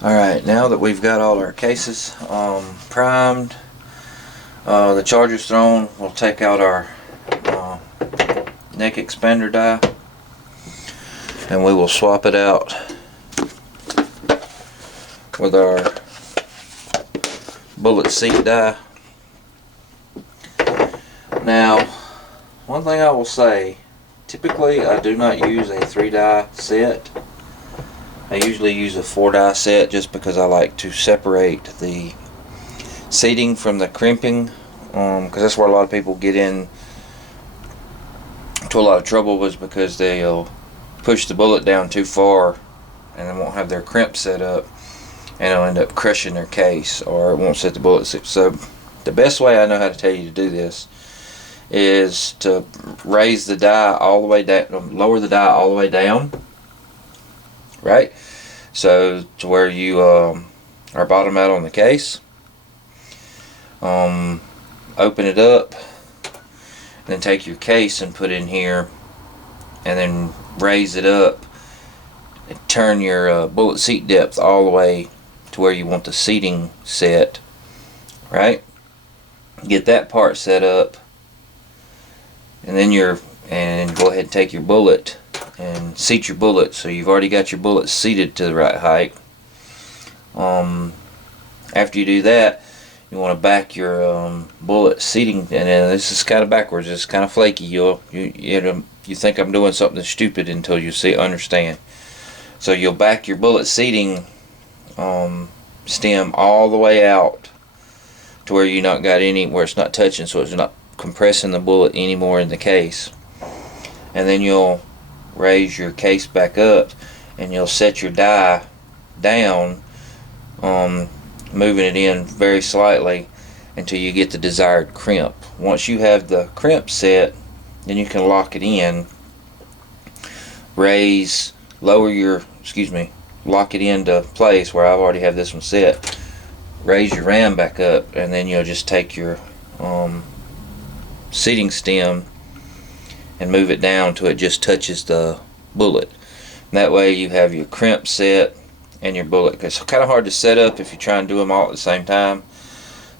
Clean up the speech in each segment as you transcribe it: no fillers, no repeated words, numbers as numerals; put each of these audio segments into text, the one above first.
Alright, now that we've got all our cases primed, the charger's thrown, we'll take out our neck expander die and we will swap it out with our bullet seat die. Now, one thing I will say, typically I do not use a 3-die set. I usually use a 4-die set just because I like to separate the seating from the crimping, because that's where a lot of people get in to a lot of trouble, was because they'll push the bullet down too far and they won't have their crimp set up and it'll end up crushing their case, or it won't set the bullet. So the best way I know how to tell you to do this is to raise the die all the way down, lower the die all the way down, right? So to where you are bottom out on the case. Open it up, and then take your case and put in here, and then raise it up and turn your bullet seat depth all the way to where you want the seating set, right? Get that part set up, and then go ahead and take your bullet and seat your bullet. So you've already got your bullet seated to the right height. After you do that, you want to back your bullet seating, and this is kind of backwards. It's kind of flaky. You think I'm doing something stupid until you understand. So you'll back your bullet seating stem all the way out to where you not got where it's not touching, so it's not compressing the bullet anymore in the case. And then you'll raise your case back up, and you'll set your die down, moving it in very slightly until you get the desired crimp. Once you have the crimp set, then you can lock it in. Lock it into place where I've already have this one set. Raise your ram back up, and then you'll just take your seating stem and move it down till it just touches the bullet. That way you have your crimp set and your bullet. It's kind of hard to set up if you try and do them all at the same time.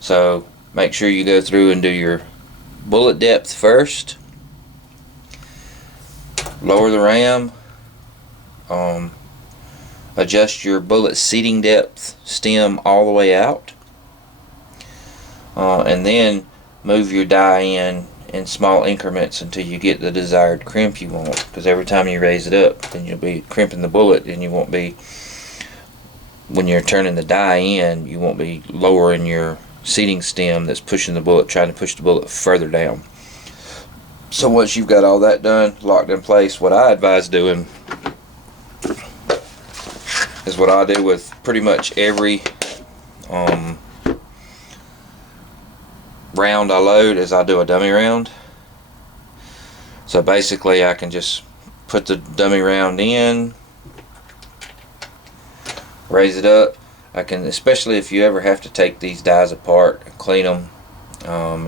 So make sure you go through and do your bullet depth first. Lower the ram. Adjust your bullet seating depth stem all the way out. And then move your die in small increments until you get the desired crimp you want, because every time you raise it up, then you'll be crimping the bullet, and you won't be, when you're turning the die in, you won't be lowering your seating stem that's pushing the bullet, trying to push the bullet further down. So once you've got all that done, locked in place, what I advise doing is what I do with pretty much every round I load, is I do a dummy round. So basically I can just put the dummy round in, raise it up. I can, especially if you ever have to take these dies apart and clean them,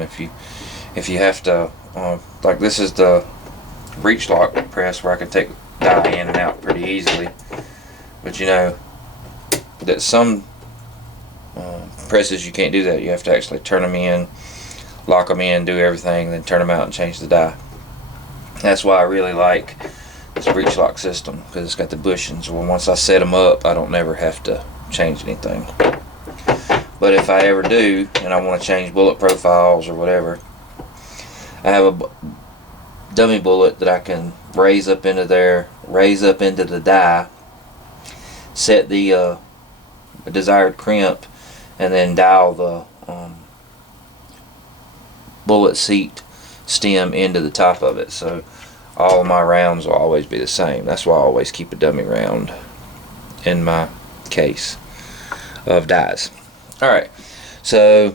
if you have to, like this is the breech lock press where I can take die in and out pretty easily. But you know that some presses you can't do that. You have to actually turn them in, lock them in, do everything, then turn them out and change the die. That's why I really like this breech lock system, because it's got the bushings. Well, once I set them up, I don't never have to change anything. But if I ever do and I want to change bullet profiles or whatever, I have a dummy bullet that I can raise up into there, raise up into the die, set the desired crimp, and then dial the bullet seat stem into the top of it. So all of my rounds will always be the same. That's why I always keep a dummy round in my case of dies. Alright, so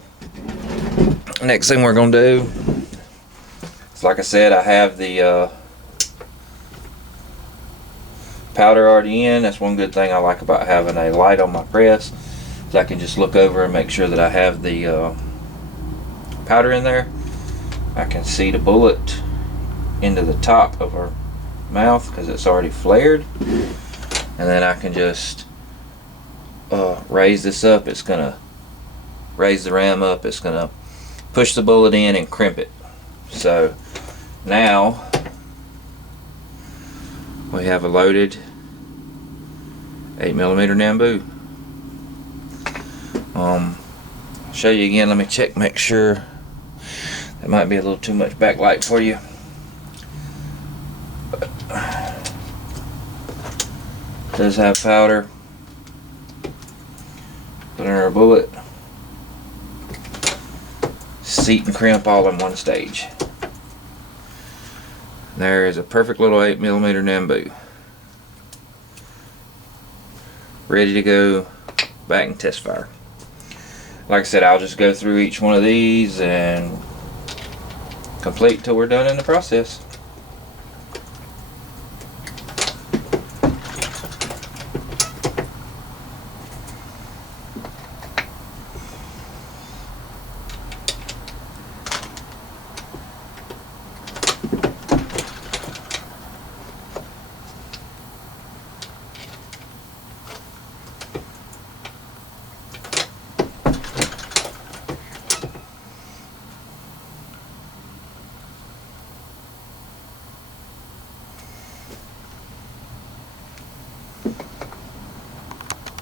next thing we're going to do is, like I said, I have the powder already in. That's one good thing I like about having a light on my press, is I can just look over and make sure that I have the powder in there. I can see the bullet into the top of her mouth because it's already flared, and then I can just raise this up, it's gonna raise the ram up, it's gonna push the bullet in and crimp it. So now we have a loaded 8mm Nambu. Show you again. Let me check, make sure. That might be a little too much backlight for you. But it does have powder. Put in our bullet. Seat and crimp all in one stage. There is a perfect little 8mm Nambu. Ready to go back and test fire. Like I said, I'll just go through each one of these and complete till we're done in the process.